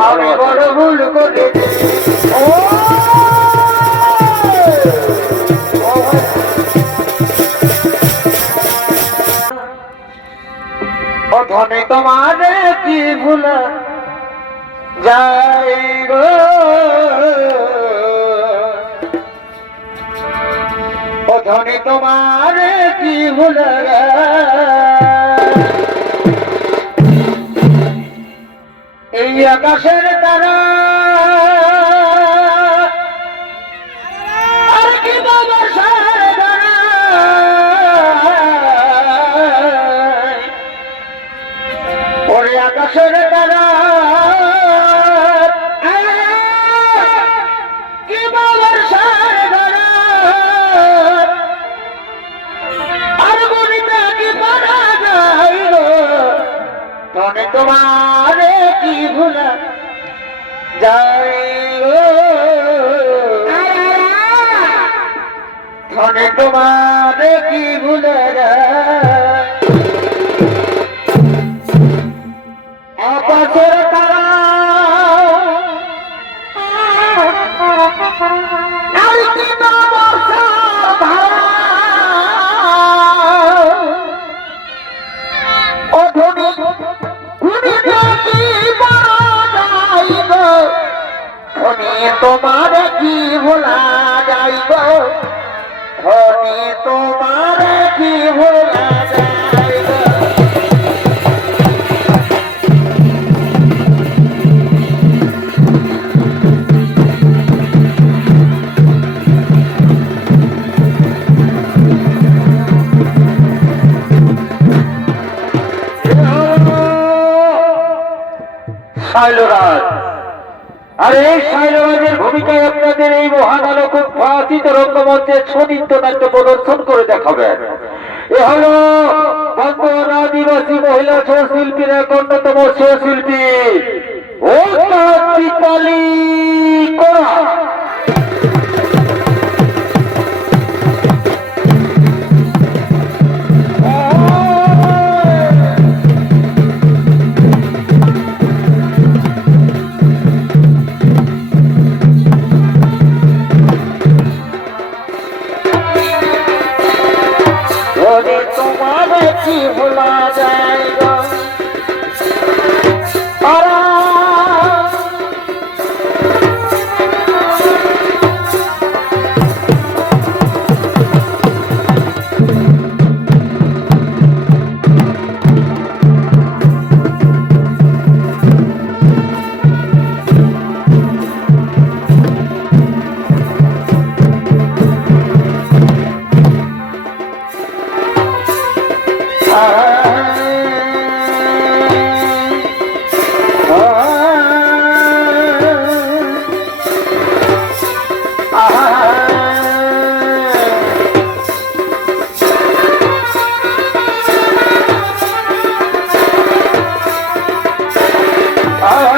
আমি বড় ধনে তোমার কি ভুল ও তোমার কি ভুল এই আকাশের তারা ধনে তোমার কি ভুলা যায়। ধনে তোমার কি ভুলে আপাসের তারা আর আর এই শাইলরাজের ভূমিকায় আপনাদের এই মহানালক প্রাচিত রঙ্গমঞ্চে সনিত্য নাট্য প্রদর্শন করে দেখাবেন এ হল বর্তমান আদিবাসী মহিলা সহশিল্পীর এক অন্যতম সহশিল্পী ও কালী কোরা। Allah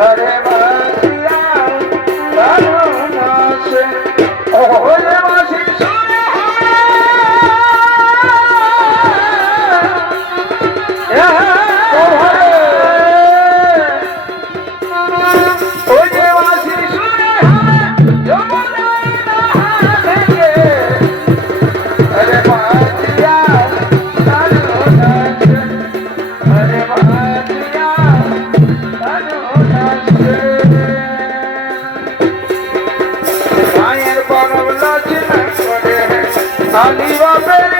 আরে Saliva, baby.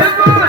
Come.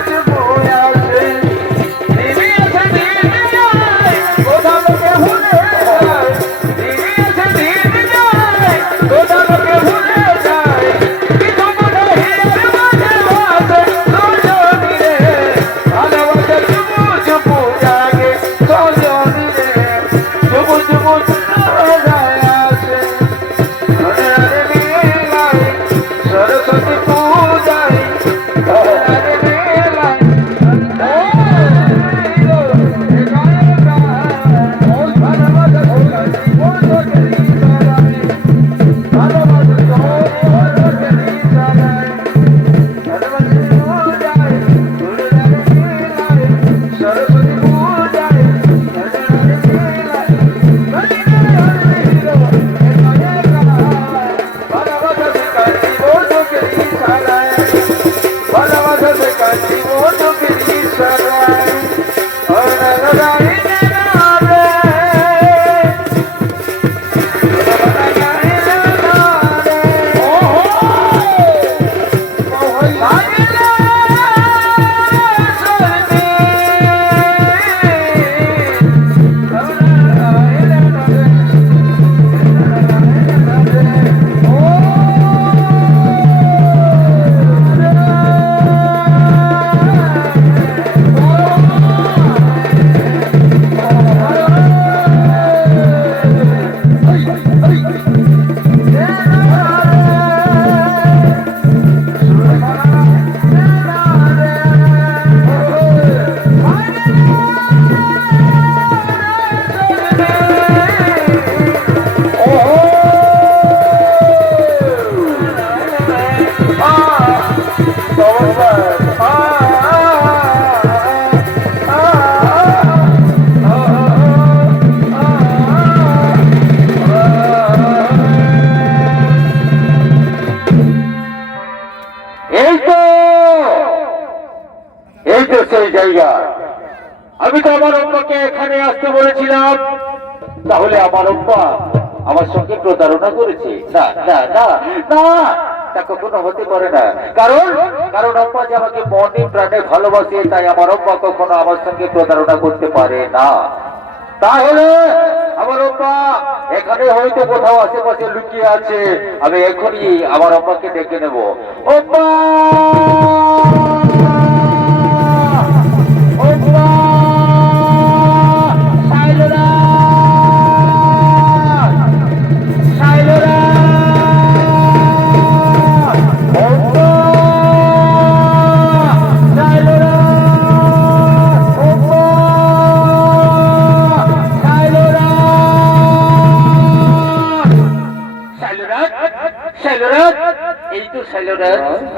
రా আসতে বলেছিলাম। তাহলে আমার অম্মা আমার সঙ্গে প্রতারণা করেছে। না না না না, তা কখনো হতে পারে না। কারণ কারণ অম্মা যে আমাকে মনে প্রাণে ভালোবাসে, তাই আমার অম্মা কখনো আমার সঙ্গে প্রতারণা করতে পারে না। তাহলে আমার অম্মা এখানে হয়তো কোথাও আশেপাশে লুকিয়ে আছে। আমি এখনই আমার অম্মাকে ডেকে নেব। অম্মা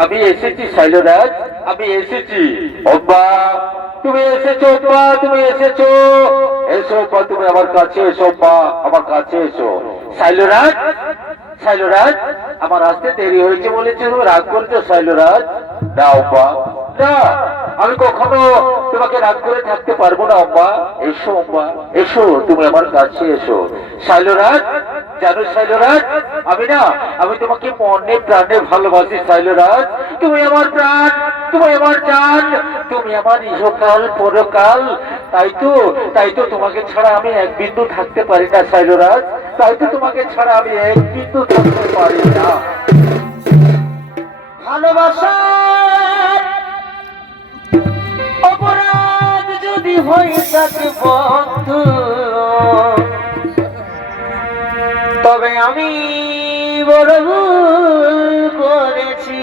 আমি এসেছি আমি এসেছি। অব্বা তুমি এসেছ অব্বা তুমি এসেছ। এসো অব্বা তুমি আমার কাছে এসো অব্বা আমার কাছে এসো। শাইলরাজ শাইলরাজ আমার আসতে দেরি হয়েছে বলেছে রাগ করছ শাইলরাজ না অব্বা না, আমি কখনো তোমাকে রাগ করে থাকতে পারব না অম্মা এসো অম্মা এসো, তুমি আমার কাছে এসো। শাইলরাজ জানো শাইলরাজ আমি না, আমি তোমাকে মনে প্রাণে ভালোবাসি শাইলরাজ তুমি আমার প্রাণ, তুমি আমার জান, তুমি আমার ইহকাল, পরকাল। তাই তো তাই তো তোমাকে ছাড়া আমি এক বিন্দু থাকতে পারি না শাইলরাজ তাই তো তোমাকে ছাড়া আমি এক বিন্দু থাকতে পারি না। ভালোবাসা! হয়ে থাকে বন্ধু। তবে আমি বড় করেছি।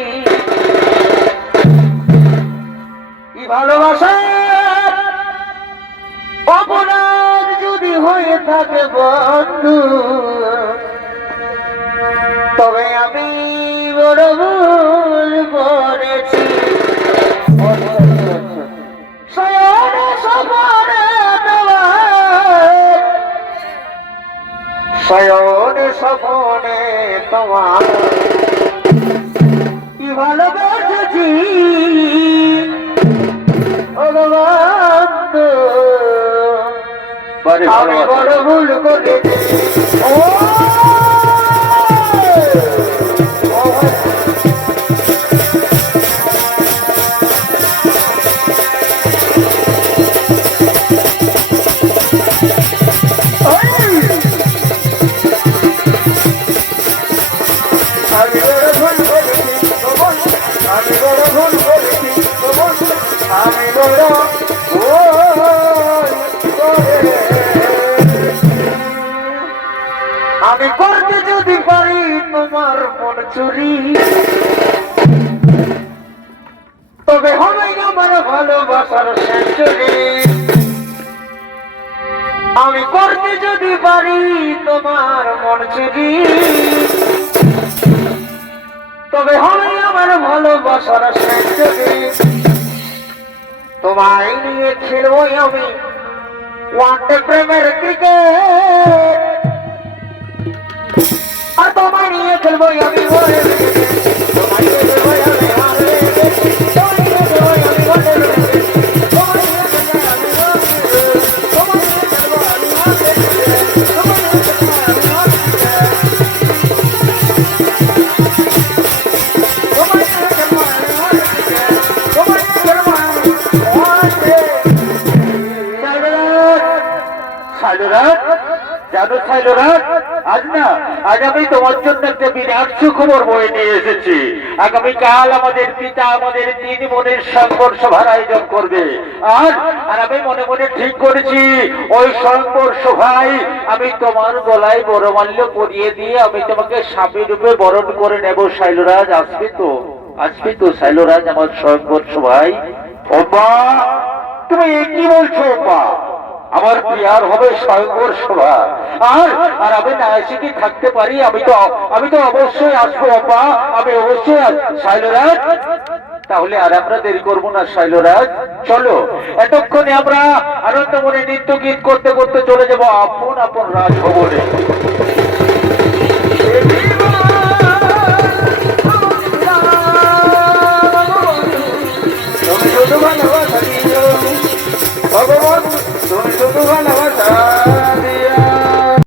ভালোবাসা? অপরাধ যদি হয়ে থাকে বন্ধু আমি। বড় ভুল করেছি ও আমি বড় ভুল করেছি তোমার আমি বড় ভুল চুরি। তবে হবে আমার ভালোবাসার সেঞ্চুরি আমি করতে যদি পারি তোমার মন চুরি। তবে হবে আমার ভালোবাসার সেঞ্চুরি তোমায় নিয়ে খেলব আমি ওয়ানডে প্রেমের ক্রিকেট আর তোমায় নিয়ে খেলব আমি Hold it up. জানো সাইলোরাজ আজ না, আগামী তোমার জন্য একটা বিরাট সুখবর বয়ে নিয়ে এসেছি। আগামীকাল আমাদের পিতা আমাদের তিন মনের সংঘর্ষ সভার আয়োজন করবে। আর আর আমি মনে মনে ঠিক করেছি, ওই সংঘর্ষ ভাই আমি তোমার গলায় বড় মাল্য পরিয়ে দিয়ে আমি তোমাকে স্বামী রূপে বরণ করে নেব সাইলোরাজ আসবে তো আসবে তো সাইলোরাজ আমার সংঘর্ষ ভাই। অপা তুমি কি বলছো অপা আমার বিহার হবে স্বয়ংবর শোভা আর আর আমি না এসে কি থাকতে পারি? আমি তো আমি তো অবশ্যই আসব অপা আমি অবশ্যই শাইলরাজ তাহলে আর আমরা দেরি করব না শৈলরাজ চলো, এতক্ষণে আমরা আনন্দমনে নৃত্য গীত করতে করতে চলে যাব আপন আপন রাজভবনে। ভগবান చూడు చూడు